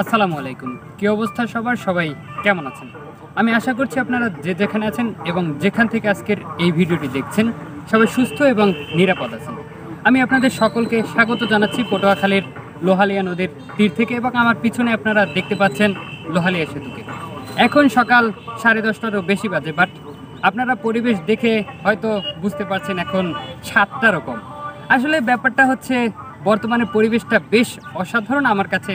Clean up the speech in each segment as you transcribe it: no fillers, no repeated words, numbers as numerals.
আসসালামু আলাইকুম। কি অবস্থা সবার? সবাই কেমন আছেন? আমি আশা করছি আপনারা যে যেখানে আছেন এবং যেখান থেকে আজকের এই ভিডিওটি দেখছেন সবাই সুস্থ এবং নিরাপদ আছেন। আমি আপনাদের সকলকে স্বাগত জানাচ্ছি পটুয়াখালীর লোহালিয়া নদীর তীর থেকে এবং আমার পিছনে আপনারা দেখতে পাচ্ছেন লোহালিয়া সেতুকে। এখন সকাল 10:30টারও বেশি বাজে, বাট আপনারা পরিবেশ দেখে হয়তো বুঝতে পারছেন এখন 7টারও কম। আসলে ব্যাপারটা হচ্ছে বর্তমানে পরিবেশটা বেশ অসাধারণ, আমার কাছে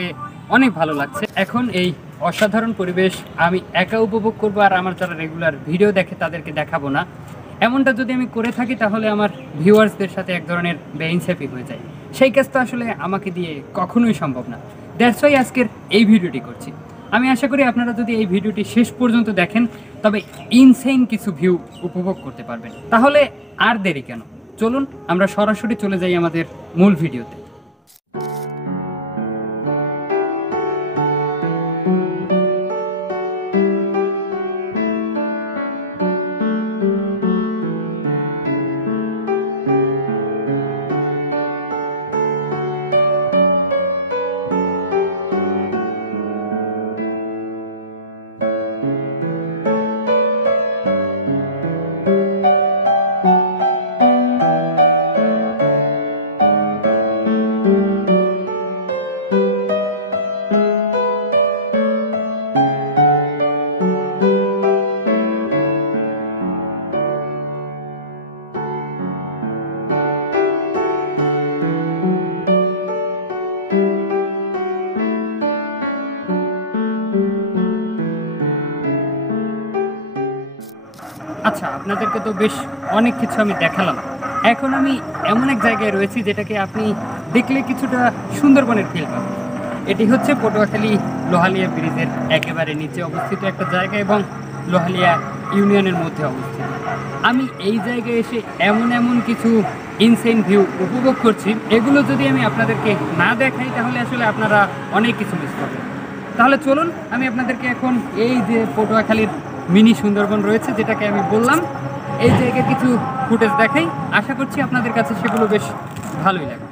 অনেক ভালো লাগছে। এখন এই অসাধারণ পরিবেশ আমি একা উপভোগ করব, আর আমার যারা রেগুলার ভিডিও দেখে তাদেরকে দেখাবো না। এমনটা যদি আমি করে থাকি তাহলে আমার ভিউয়ার্সদের সাথে এক ধরনের বেইনসাফি হয়ে যায়। সেই কাজ তো আসলে আমাকে দিয়ে কখনোই সম্ভব না। দ্যাটস ওয়াই আজকের এই ভিডিওটি করছি। আমি আশা করি আপনারা যদি এই ভিডিওটি শেষ পর্যন্ত দেখেন তবে ইনসেইন কিছু ভিউ উপভোগ করতে পারবেন। তাহলে আর দেরি কেন, চলুন আমরা সরাসরি চলে যাই আমাদের মূল ভিডিওতে। আচ্ছা, আপনাদেরকে তো বেশ অনেক কিছু আমি দেখালাম। এখন আমি এমন এক জায়গায় রয়েছি যেটাকে আপনি দেখলে কিছুটা সুন্দরবনের ফিল পাবেন। এটি হচ্ছে পটুয়াখালী লোহালিয়া ব্রিজের একেবারে নিচে অবস্থিত একটা জায়গা এবং লোহালিয়া ইউনিয়নের মধ্যে অবস্থিত। আমি এই জায়গায় এসে এমন কিছু ইনসেন ভিউ উপভোগ করছি, এগুলো যদি আমি আপনাদেরকে না দেখাই তাহলে আসলে আপনারা অনেক কিছু মিস করবেন। তাহলে চলুন আমি আপনাদেরকে এখন এই যে পটুয়াখালীর মিনি সুন্দরবন রয়েছে যেটাকে আমি বললাম, এই জায়গায় কিছু ফুটেজ দেখাই। আশা করছি আপনাদের কাছে সেগুলো বেশ ভালোই লাগবে।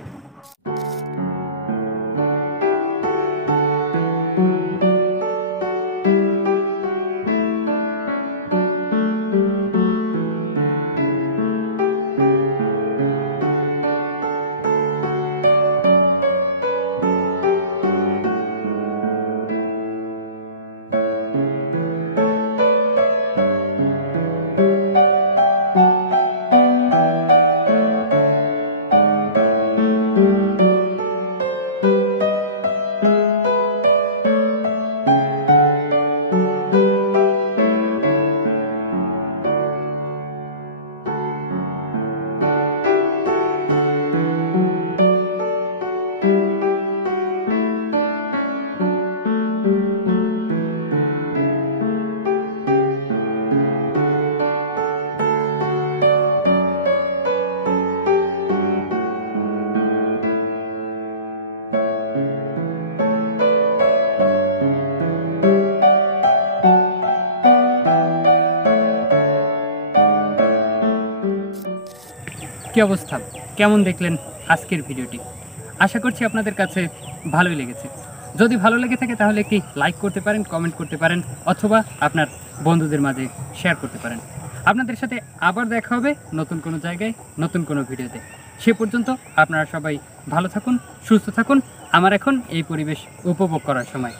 কী অবস্থা, কেমন দেখলেন আজকের ভিডিওটি? আশা করছি আপনাদের কাছে ভালোই লেগেছে। যদি ভালো লেগে থাকে তাহলে একটি লাইক করতে পারেন, কমেন্ট করতে পারেন, অথবা আপনার বন্ধুদের মাঝে শেয়ার করতে পারেন। আপনাদের সাথে আবার দেখা হবে নতুন কোনো জায়গায়, নতুন কোনো ভিডিওতে। সে পর্যন্ত আপনারা সবাই ভালো থাকুন, সুস্থ থাকুন। আমার এখন এই পরিবেশ উপভোগ করার সময়।